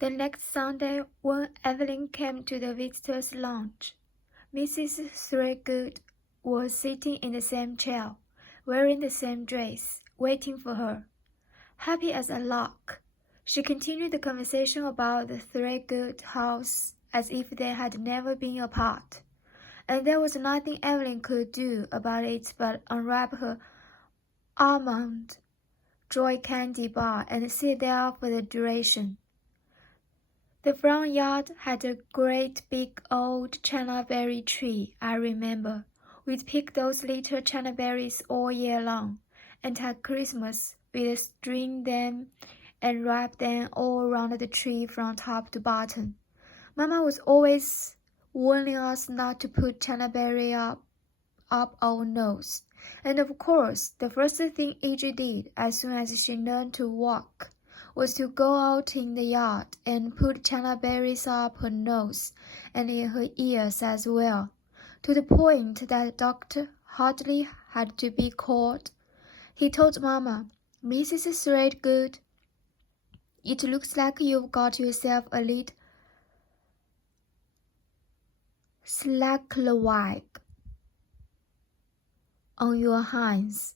The next Sunday, when Evelyn came to the visitors' lounge, Mrs. Threadgood was sitting in the same chair, wearing the same dress, waiting for her. Happy as a lark, she continued the conversation about the Threadgood house as if they had never been apart, and there was nothing Evelyn could do about it but unwrap her almond joy candy bar and sit there for the duration. The front yard had a great big old chanaberry tree, I remember. We'd pick those little chanaberries all year long, and at Christmas we'd string them and wrap them all around the tree from top to bottom. Mama was always warning us not to put chanaberry up our nose. And of course, the first thing Iggy did as soon as she learned to walk was to go out in the yard and put chanaberries up her nose and in her ears as well, to the point that Dr. Hartley had to be called. He told Mama, "Mrs. Threadgood, it looks like you've got yourself a little slackwag on your hands."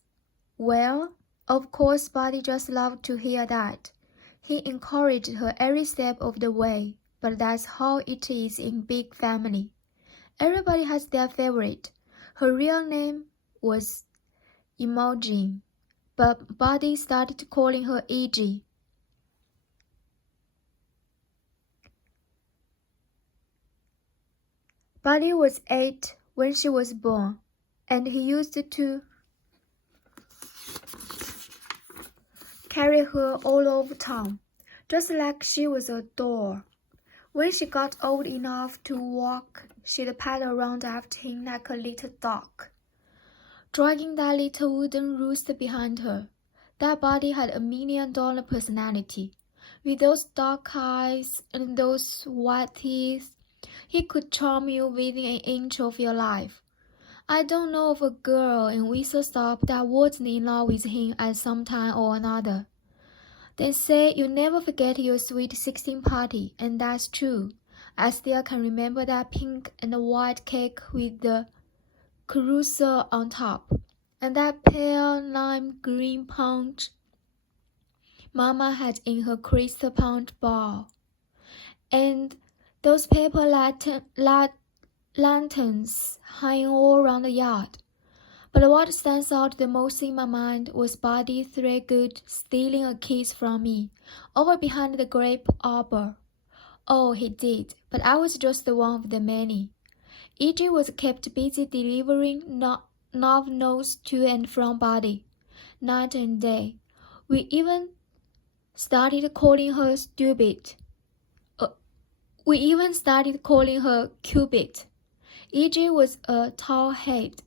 Well, of course Buddy just loved to hear that. He encouraged her every step of the way, but that's how it is in big family. Everybody has their favorite. Her real name was Imogen, but Buddy started calling her Iggy. Buddy was 8 when she was born, and he used to carry her all over town, just like she was a doll. When she got old enough to walk, she'd paddle around after him like a little dog, dragging that little wooden rooster behind her. That Buddy had a $1 million personality. With those dark eyes and those white teeth, he could charm you within an inch of your life. I don't know of a girl in Whistledown that wasn't in love with him at some time or another. They say you never forget your sweet 16 party, and that's true. I still can remember that pink and white cake with the carousel on top, and that pale lime green punch Mama had in her crystal punch bowl, and those paper lanterns hanging all around the yard. But what stands out the most in my mind was Buddy Threadgood stealing a kiss from me, over behind the grape arbor. Oh, he did, but I was just one of the many. Iggy was kept busy delivering love notes to and from Buddy, night and day. We even started calling her stupid. We even started calling her Cupid. Iggy was a tall head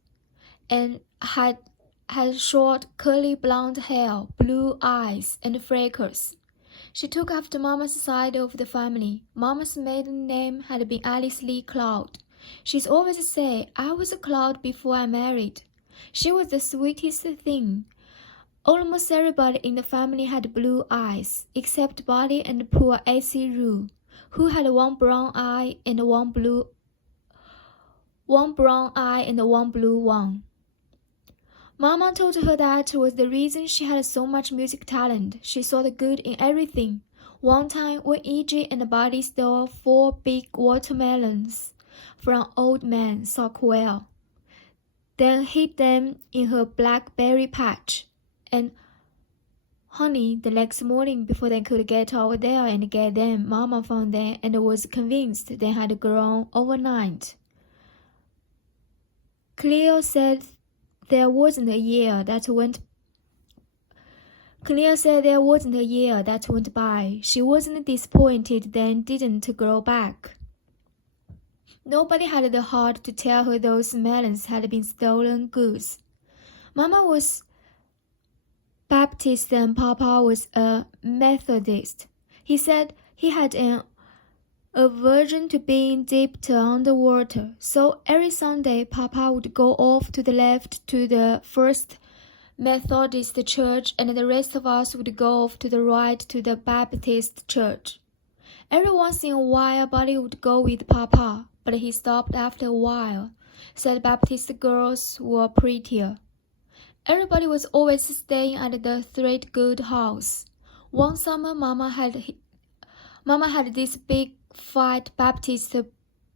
and had short curly blonde hair, blue eyes, and freckles. She took after Mama's side of the family. Mama's maiden name had been Alice Lee Cloud. She's always said, "I was a cloud before I married." She was the sweetest thing. Almost everybody in the family had blue eyes, except Buddy and poor AC Rue, who had one brown eye and one blue one. Mama told her that was the reason she had so much music talent. She saw the good in everything. One time when Iggy and Buddy stole 4 big watermelons from Old Man Sockwell, then hid them in her blackberry patch, and honey, the next morning before they could get over there and get them, Mama found them and was convinced they had grown overnight. Cleo said there wasn't a year that went by. She wasn't disappointed they didn't grow back. Nobody had the heart to tell her those melons had been stolen goods. Mama was Baptist and Papa was a Methodist. He said he had an aversion to being dipped underwater, so every Sunday Papa would go off to the left to the First Methodist Church, and the rest of us would go off to the right to the Baptist Church. Every once in a while, Buddy would go with Papa, but he stopped after a while, said Baptist girls were prettier. Everybody was always staying at the Threadgood house. One summer, Mama had this big fat Baptist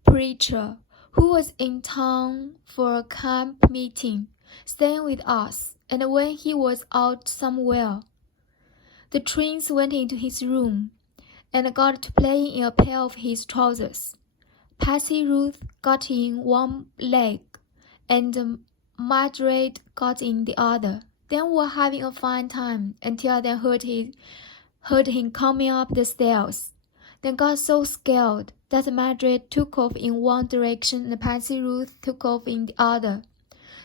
preacher who was in town for a camp meeting, staying with us, and when he was out somewhere, the twins went into his room and got to playing in a pair of his trousers. Patsy Ruth got in one leg, and Margaret got in the other. They were having a fine time until they heard him coming up the stairs. They got so scared that Margaret took off in one direction and Patsy Ruth took off in the other.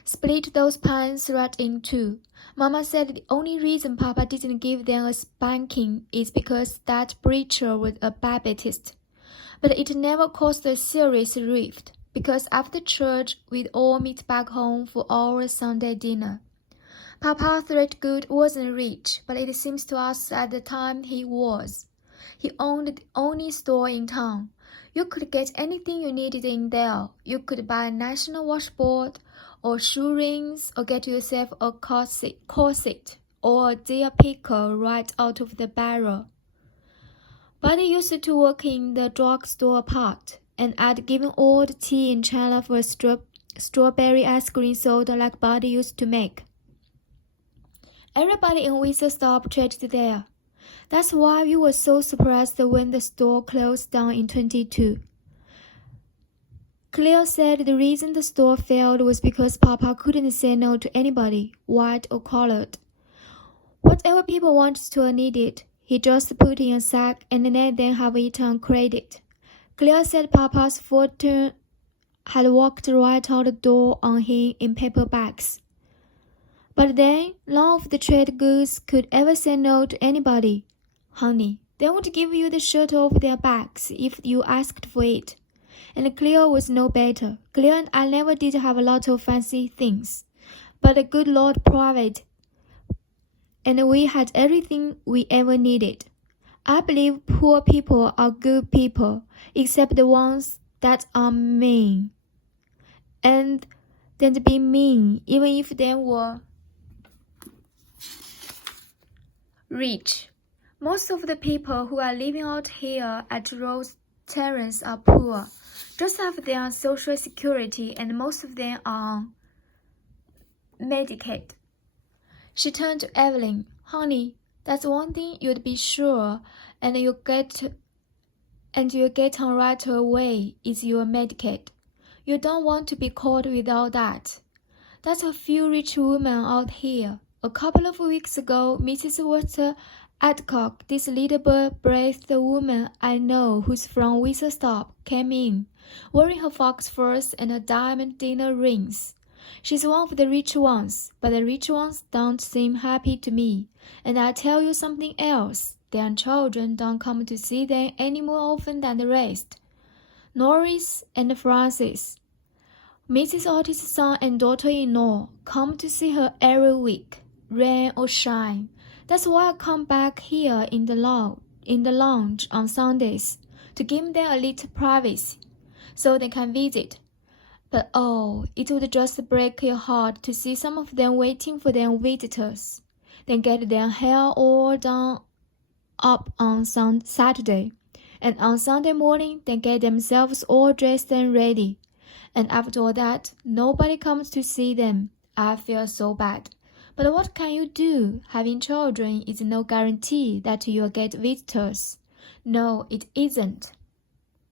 Split those pants right in two. Mama said the only reason Papa didn't give them a spanking is because that preacher was a Baptist. But it never caused a serious rift, because after church we'd all meet back home for our Sunday dinner. Papa Threadgood wasn't rich, but it seems to us at the time he was. He owned the only store in town. You could get anything you needed in there. You could buy a national washboard, or shoe rings, or get yourself a corset, or a deer pickle right out of the barrel. Buddy used to work in the drugstore part, and I'd given all the tea in China for a strawberry ice cream soda like Buddy used to make. Everybody in Whistle Stop traded there. That's why we were so surprised when the store closed down in 22. Cleo said the reason the store failed was because Papa couldn't say no to anybody, white or colored. Whatever people wanted or needed, he just put in a sack and let them have it on credit. Cleo said Papa's fortune had walked right out the door on him in paper bags. But then, none of the trade goods could ever say no to anybody. Honey, they would give you the shirt off their backs if you asked for it. And Cleo was no better. Cleo and I never did have a lot of fancy things, but the good Lord provided, and we had everything we ever needed. I believe poor people are good people, except the ones that are mean. And they'd be mean even if they were rich. Most of the people who are living out here at Rose Terrace are poor, just have their social security, and most of them are on Medicaid. She turned to Evelyn. Honey, that's one thing you'd be sure, and you'll get on right away is your Medicaid. You don't want to be caught without that. That's a few rich women out here. A couple of weeks ago, Mrs. Walter Adcock, this little breathed woman I know who's from Whistle Stop, came in, wearing her fox furs and her diamond dinner rings. She's one of the rich ones, but the rich ones don't seem happy to me. And I tell you something else, their children don't come to see them any more often than the rest. Norris and Francis, Mrs. Otis' son and daughter-in-law, come to see her every week, rain or shine. That's why I come back here in the lounge on Sundays, to give them a little privacy, so they can visit. But oh, it would just break your heart to see some of them waiting for their visitors. They get their hair all done up on Saturday, and on Sunday morning they get themselves all dressed and ready. And after all that, nobody comes to see them. I feel so bad. But what can you do? Having children is no guarantee that you'll get visitors. No, it isn't.